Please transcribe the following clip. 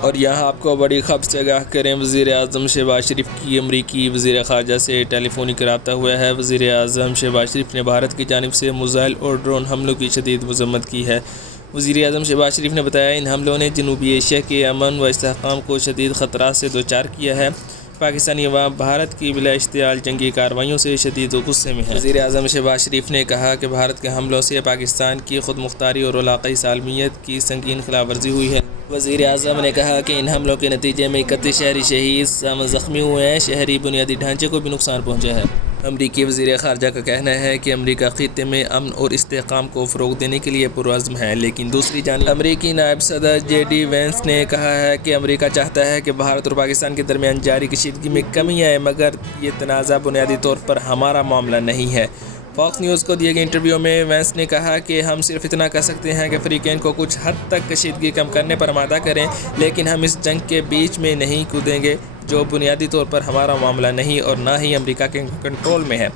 اور یہاں آپ کو بڑی خبر سے آگاہ کریں، وزیر اعظم شہباز شریف کی امریکی وزیر خارجہ سے ٹیلی فونک رابطہ ہوا ہے۔ وزیر اعظم شہباز شریف نے بھارت کی جانب سے میزائل اور ڈرون حملوں کی شدید مذمت کی ہے۔ وزیر اعظم شہباز شریف نے بتایا، ان حملوں نے جنوبی ایشیا کے امن و استحکام کو شدید خطرات سے دوچار کیا ہے۔ پاکستانی عوام بھارت کی بلا اشتعال جنگی کارروائیوں سے شدید غصے میں ہے۔ وزیر اعظم شہباز شریف نے کہا کہ بھارت کے حملوں سے پاکستان کی خود مختاری اور علاقائی سالمیت کی سنگین خلاف ورزی ہوئی ہے۔ وزیر اعظم نے کہا کہ ان حملوں کے نتیجے میں 31 شہری شہید زخمی ہوئے ہیں، شہری بنیادی ڈھانچے کو بھی نقصان پہنچا ہے۔ امریکی وزیر خارجہ کا کہنا ہے کہ امریکہ خطے میں امن اور استحکام کو فروغ دینے کے لیے پرعزم ہے، لیکن دوسری جانب امریکی نائب صدر جے ڈی وینس نے کہا ہے کہ امریکہ چاہتا ہے کہ بھارت اور پاکستان کے درمیان جاری کشیدگی میں کمی آئے، مگر یہ تنازع بنیادی طور پر ہمارا معاملہ نہیں ہے۔ فاکس نیوز کو دیے گئے انٹرویو میں وینس نے کہا کہ ہم صرف اتنا کر سکتے ہیں کہ فریقین کو کچھ حد تک کشیدگی کم کرنے پر آمادہ کریں، لیکن ہم اس جنگ کے بیچ میں نہیں کودیں گے جو بنیادی طور پر ہمارا معاملہ نہیں اور نہ ہی امریکہ کے کنٹرول میں ہے۔